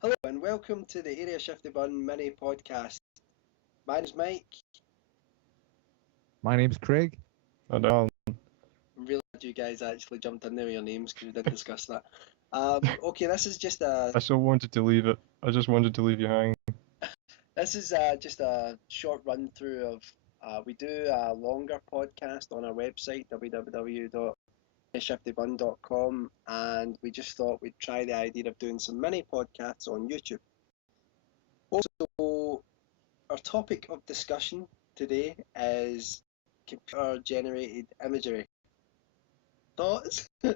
Hello and welcome to the Area 51 mini podcast. My name's Mike. My name's Craig. And I'm really glad you guys actually jumped in there with your names because we did discuss that. Okay, this is just a I still wanted to leave it. I just wanted to leave you hanging. this is just a short run through of we do a longer podcast on our website www.area51.com, and we just thought we'd try the idea of doing some mini podcasts on YouTube. Also, our topic of discussion today is computer generated imagery. Thoughts? No,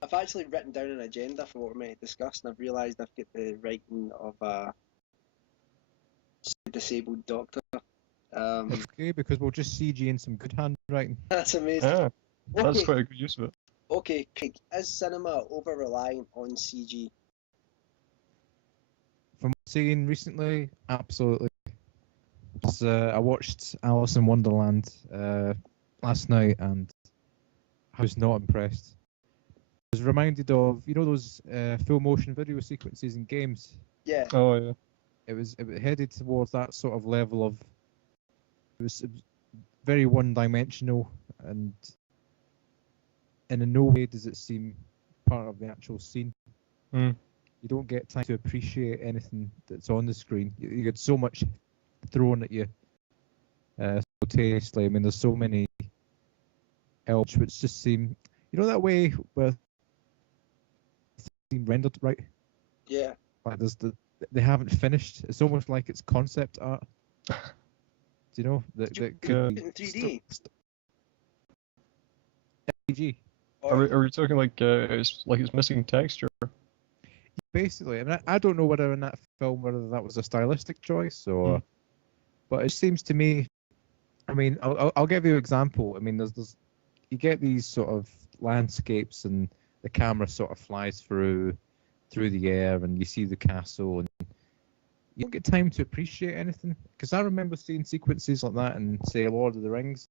I've actually written down an agenda for what we're meant to discuss, and I've realised I've got the writing of a disabled doctor. It's okay because we'll just CG in some good handwriting. That's amazing. Yeah, that's Okay, quite a good use of it. okay, Craig, is cinema over reliant on CG? From seeing recently, absolutely. I watched Alice in Wonderland last night and I was not impressed. I was reminded of, those full motion video sequences in games. Yeah. Oh yeah. It was headed towards that sort of level of. It was very one-dimensional, and in no way does it seem part of the actual scene. Mm. You don't get time to appreciate anything that's on the screen. You get so much thrown at you simultaneously. I mean, there's so many elements which just seem, that way where things seem rendered right. Yeah. Like they haven't finished. It's almost like it's concept art. Do you know that could be In 3D. CG. Are we talking like it's missing texture? Basically, I mean, I don't know whether in that film whether that was a stylistic choice or, but it seems to me. I mean, I'll give you an example. I mean, there's you get these sort of landscapes and the camera sort of flies through the air and you see the castle and you don't get time to appreciate anything. Because I remember seeing sequences like that in, say, Lord of the Rings,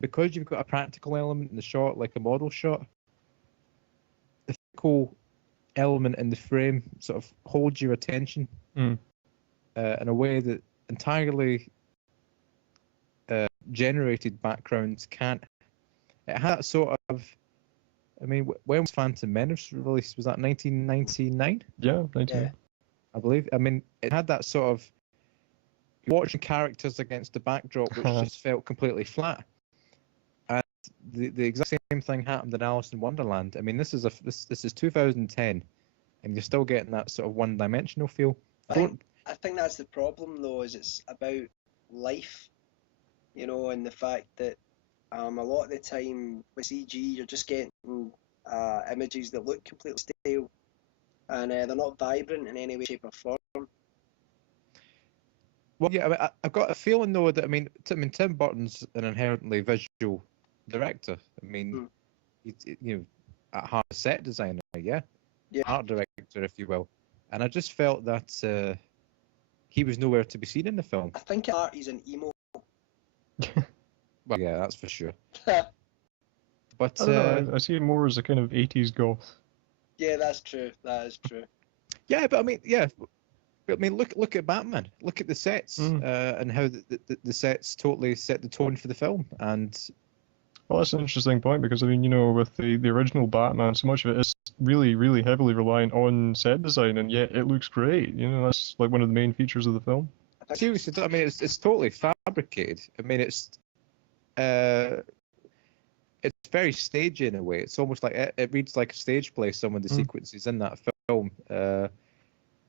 because you've got a practical element in the shot, like a model shot. The physical element in the frame sort of holds your attention in a way that entirely generated backgrounds can't. It had that sort of. I mean, when was Phantom Menace released? Was that 1999? Yeah, 19. Yeah. I believe. I mean, it had that sort of watching characters against the backdrop, which just felt completely flat. And the exact same thing happened in Alice in Wonderland. I mean, this is 2010, and you're still getting that sort of one-dimensional feel. I think that's the problem, though, is it's about life, and the fact that a lot of the time with CG, you're just getting images that look completely stale, and they're not vibrant in any way, shape, or form. Well, yeah, I mean, I've got a feeling though that Tim Burton's an inherently visual director. I mean, he's at heart a set designer, yeah, art director, if you will. And I just felt that he was nowhere to be seen in the film. I think at heart he's an emo. Well, yeah, that's for sure. But I don't know, I see it more as a kind of 80s goth. yeah, that's true. That is true. Yeah, but I mean, look at Batman. Look at the sets and how the sets totally set the tone for the film. And well, that's an interesting point because I mean, with the original Batman, so much of it is really, really heavily reliant on set design, and yet it looks great. That's like one of the main features of the film. Seriously, I mean, it's totally fabricated. I mean, it's very stagey in a way. It's almost like it reads like a stage play. Some of the sequences in that film. I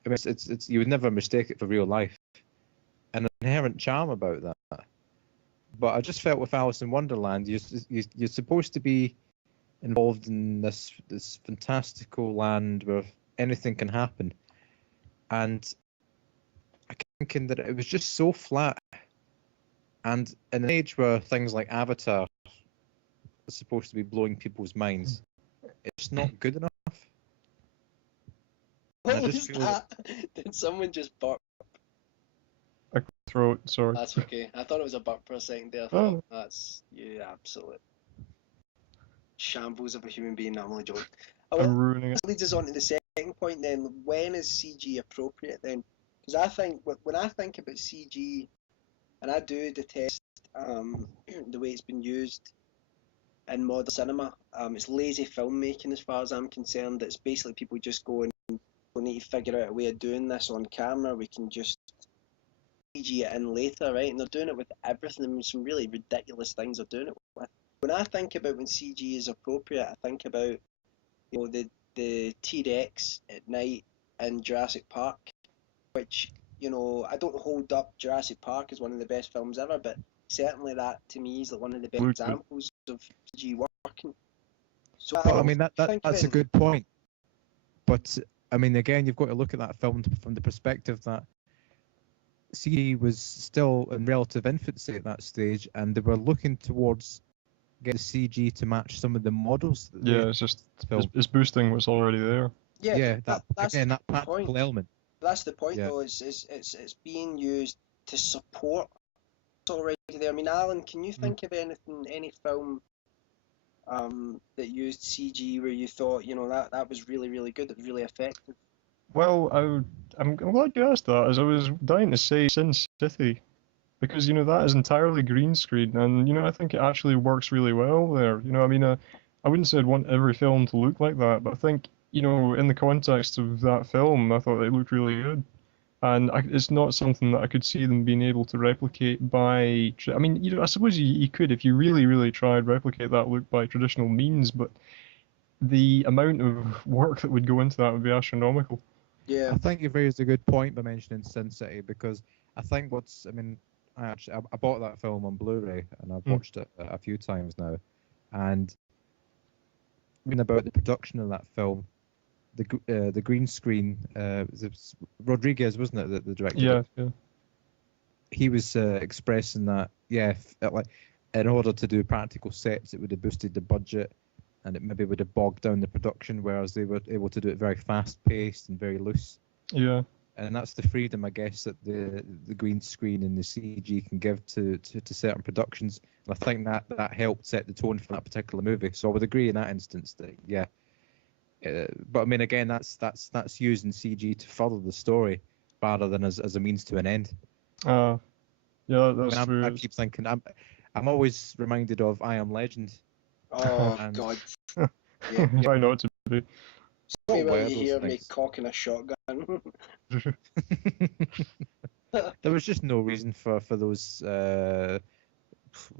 mean, it's you would never mistake it for real life, and an inherent charm about that. But I just felt with Alice in Wonderland, you're supposed to be involved in this fantastical land where anything can happen, and I kept thinking that it was just so flat. And in an age where things like Avatar are supposed to be blowing people's minds, it's not good enough. What was that? Did someone just burp? A throat, sorry. That's okay. I thought it was a burp for a second there. That's you absolute shambles of a human being. I'm only joking. I'm ruining it. That leads us on to the second point point then, when is CG appropriate then? Because I think, when I think about CG, and I do detest the way it's been used in modern cinema. It's lazy filmmaking as far as I'm concerned. It's basically people just going, we need to figure out a way of doing this on camera. We can just CG it in later, right? And they're doing it with everything. I mean, some really ridiculous things they're doing it with. When I think about when CG is appropriate, I think about, you know, the T-Rex at night in Jurassic Park, which, you know, I don't hold up Jurassic Park as one of the best films ever, but certainly that to me is like one of the best examples of CG working. So But I mean that's a good point. But I mean, again, you've got to look at that film from the perspective that CG was still in relative infancy at that stage, and they were looking towards getting CG to match some of the models. It's just it's boosting what's already there. Yeah, that's again that practical point. Element. That's the point, though. It's being used to support what's already there. I mean, Alan, can you think of any film that used CG where you thought, you know, that was really, really good, it was really effective? Well, I'm glad you asked that, as I was dying to say Sin City, because, you know, that is entirely green screen, and, you know, I think it actually works really well there. You know, I mean, I wouldn't say I'd want every film to look like that, but I think, you know, in the context of that film, I thought it looked really good. And it's not something that I could see them being able to replicate by, I mean, you know, I suppose you could, if you really, really tried, replicate that look by traditional means, but the amount of work that would go into that would be astronomical. Yeah. I think you've raised a good point by mentioning Sin City, because I think I bought that film on Blu-ray and I've watched it a few times now, and reading about the production of that film, the green screen, Rodriguez, wasn't it, the director? Yeah. He was expressing that, like, in order to do practical sets, it would have boosted the budget, and it maybe would have bogged down the production, whereas they were able to do it very fast-paced and very loose. Yeah. And that's the freedom, I guess, that the green screen and the CG can give to certain productions. And I think that helped set the tone for that particular movie. So I would agree in that instance that, yeah. But I mean, again, that's using CG to further the story rather than as a means to an end. Yeah, that's true. I keep thinking, I'm always reminded of I Am Legend. Oh, God. Yeah. Try not to be. Tell me when you hear me cocking a shotgun. There was just no reason for those, what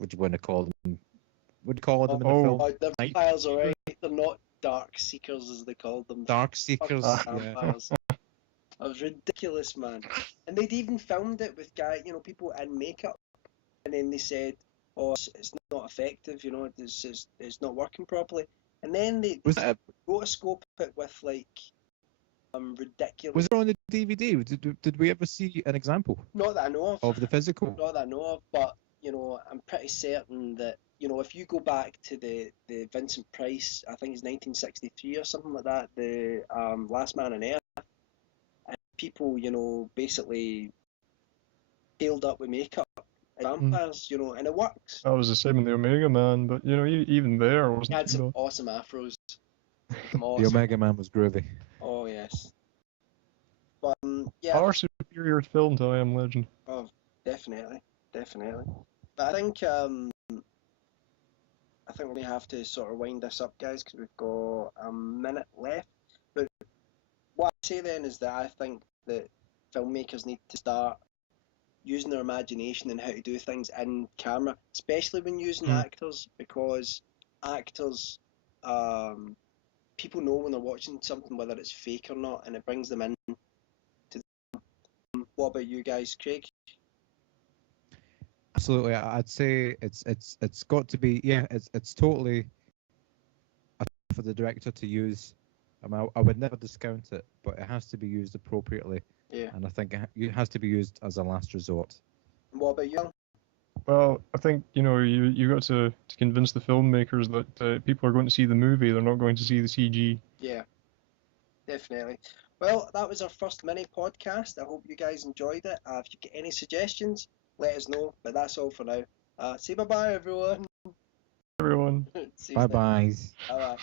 do you want to call them? What do you call them in the film? The vampires, alright. They're not dark seekers, as they called them. Dark seekers, vampires. That was ridiculous, man. And they'd even filmed it with people in makeup, and then they said, "Oh, it's not effective. You know, it's not working properly." And then they rotoscope it with like ridiculous. Was it on the DVD? Did we ever see an example? Not that I know of the physical. Not that I know of, but you know, I'm pretty certain that, you know, if you go back to the Vincent Price, I think it's 1963 or something like that, the Last Man on Earth, and people, you know, basically filled up with makeup and vampires, you know, and it works. That was the same in the Omega Man, but you know, even there wasn't. He had some awesome afros. The Omega Man was groovy. Oh yes. But Far superior film to I Am Legend. Oh, definitely. But I think we have to sort of wind this up, guys, because we've got a minute left. But what I say then is that I think that filmmakers need to start using their imagination and how to do things in camera, especially when using actors, because actors, people know when they're watching something whether it's fake or not, and it brings them in. What about you guys, Craig? Absolutely, I'd say it's got to be, it's totally for the director to use. I mean, I would never discount it, but it has to be used appropriately. Yeah. And I think it has to be used as a last resort. What about you? Well, I think, you know, you got to convince the filmmakers that people are going to see the movie, they're not going to see the CG. Yeah, definitely. Well, that was our first mini podcast. I hope you guys enjoyed it. If you get any suggestions, let us know. But that's all for now. Say bye-bye, everyone. Everyone. Bye-bye. Bye-bye.